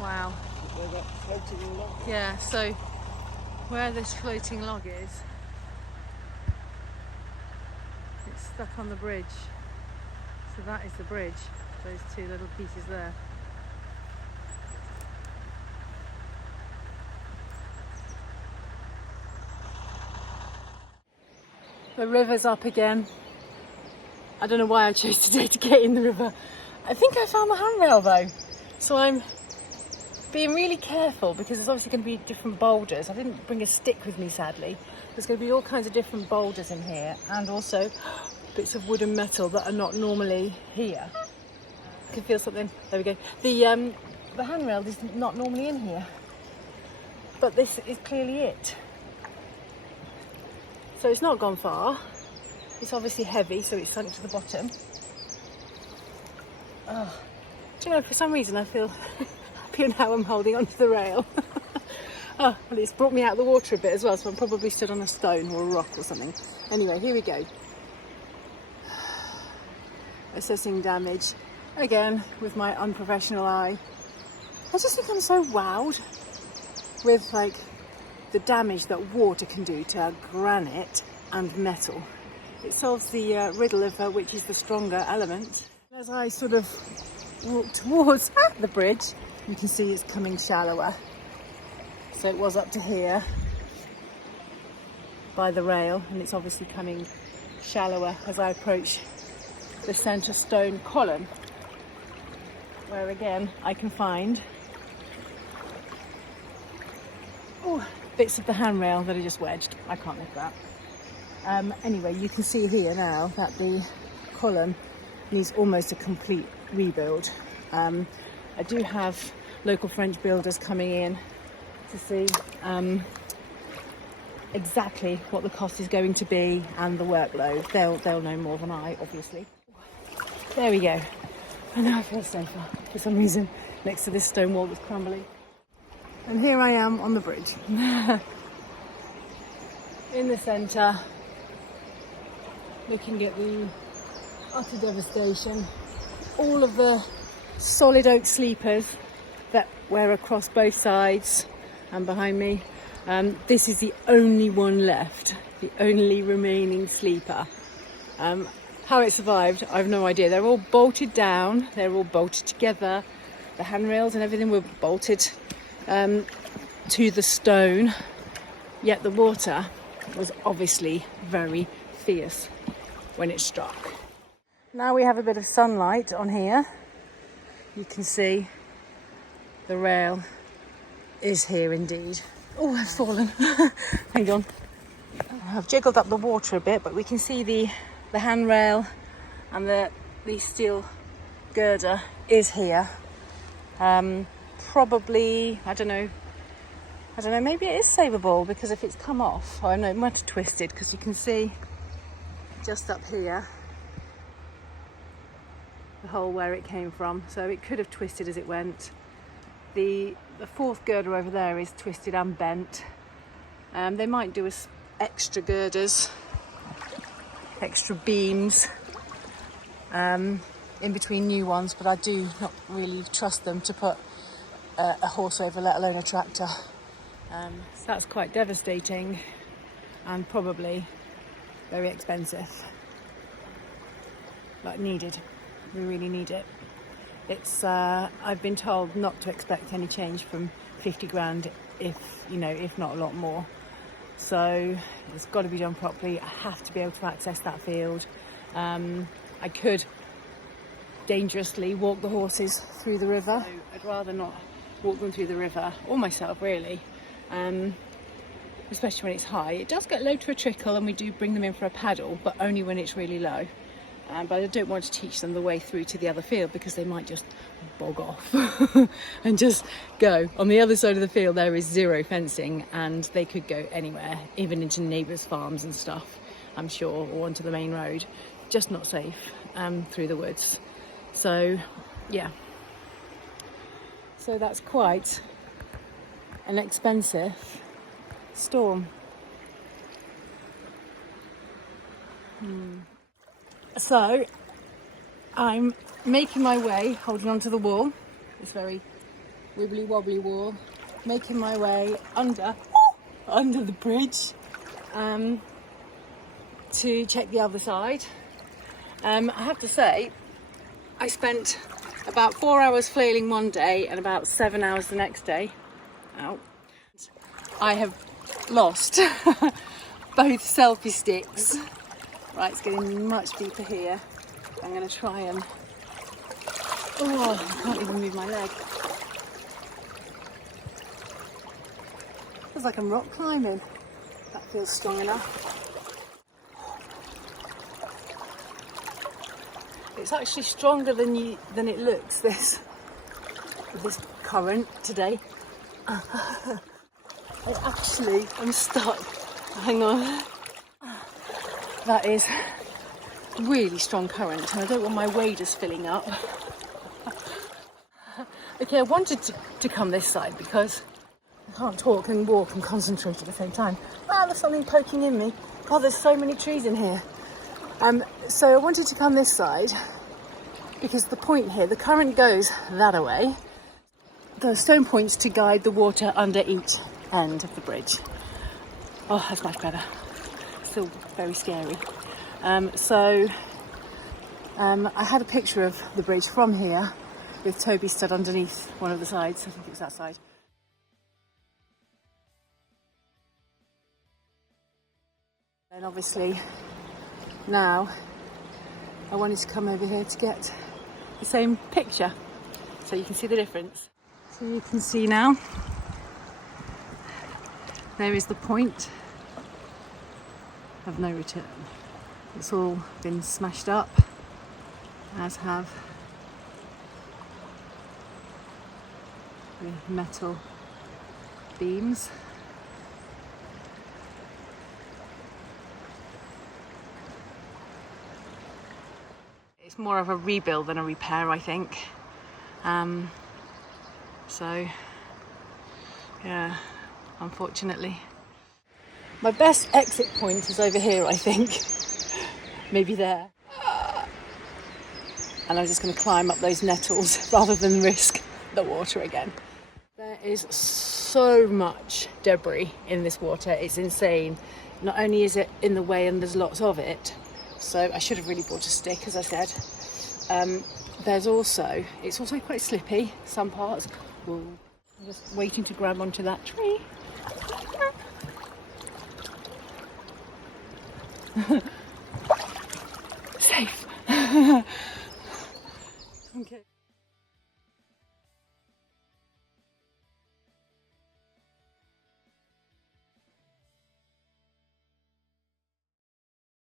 Wow. Where that floating log? Yeah, so where this floating log is, it's stuck on the bridge. So that is the bridge, those two little pieces there. The river's up again. I don't know why I chose today to get in the river. I think I found the handrail though. So I'm being really careful because there's obviously going to be different boulders. I didn't bring a stick with me, sadly. There's going to be all kinds of different boulders in here, and also bits of wood and metal that are not normally here. I can feel something. There we go. The handrail is not normally in here, but this is clearly it. So it's not gone far. It's obviously heavy, so it's sunk to the bottom. Oh, do you know, for some reason I feel happier now I'm holding onto the rail. Oh, well, it's brought me out of the water a bit as well, so I'm probably stood on a stone or a rock or something. Anyway, here we go. Assessing damage, again, with my unprofessional eye. I just think I'm so wowed with, like, the damage that water can do to granite and metal. It solves the riddle of which is the stronger element. As I sort of walk towards the bridge, you can see it's coming shallower. So it was up to here by the rail, and it's obviously coming shallower as I approach the centre stone column, where again I can find bits of the handrail that are just wedged. I can't lift that. Anyway, you can see here now that the column needs almost a complete rebuild. I do have local French builders coming in to see exactly what the cost is going to be and the workload. They'll know more than I, obviously. There we go. And now I feel safer for some reason next to this stone wall that's crumbling. And here I am on the bridge. In the centre, looking at the utter devastation. All of the solid oak sleepers that were across both sides and behind me. This is the only one left, the only remaining sleeper. How it survived, I have no idea. They're all bolted down, they're all bolted together. The handrails and everything were bolted to the stone, yet the water was obviously very fierce when it struck. Now we have a bit of sunlight on here. You can see the rail is here indeed. Oh, I've fallen. Hang on. I've jiggled up the water a bit, but we can see the handrail and the steel girder is here. Probably, I don't know, maybe it is savable, because if it's come off, oh no, it might have twisted, because you can see just up here the hole where it came from, so it could have twisted as it went. The fourth girder over there is twisted and bent. They might do extra girders, extra beams in between new ones, but I do not really trust them to put a horse over, let alone a tractor. So that's quite devastating and probably very expensive, but needed. We really need it. It's I've been told not to expect any change from 50 grand, if not a lot more. So it's got to be done properly. I have to be able to access that field. I could dangerously walk the horses through the river. So I'd rather not walk them through the river, or myself really, especially when it's high. It does get low to a trickle, and we do bring them in for a paddle, but only when it's really low. But I don't want to teach them the way through to the other field, because they might just bog off and just go. On the other side of the field there is zero fencing, and they could go anywhere, even into neighbours' farms and stuff, I'm sure, or onto the main road. Just not safe through the woods. So yeah, so that's quite an expensive storm. So I'm making my way, holding onto the wall, this very wibbly wobbly wall, making my way under the bridge to check the other side. I have to say, I spent about 4 hours flailing one day and about 7 hours the next day. Ow. I have lost both selfie sticks. Right, it's getting much deeper here. I'm going to try and... Oh, I can't even move my leg. Feels like I'm rock climbing. That feels strong enough. It's actually stronger than it looks, this current today. I'm stuck. Hang on. That is really strong current, and I don't want my waders filling up. Okay, I wanted to come this side because I can't talk and walk and concentrate at the same time. Ah, there's something poking in me. Oh, there's so many trees in here. So I wanted to come this side because the point here, the current goes that way. There are stone points to guide the water under each end of the bridge. Oh, that's much better. Still very scary. I had a picture of the bridge from here with Toby stood underneath one of the sides. I think it was that side. And obviously now I wanted to come over here to get the same picture so you can see the difference. So you can see now there is the point of no return. It's all been smashed up, as have the metal beams. It's more of a rebuild than a repair, I think. So, yeah, unfortunately. My best exit point is over here, I think. Maybe there. And I'm just going to climb up those nettles rather than risk the water again. There is so much debris in this water, it's insane. Not only is it in the way and there's lots of it, so I should have really brought a stick, as I said. It's also quite slippy, some parts. Ooh. I'm just waiting to grab onto that tree. Safe. Okay.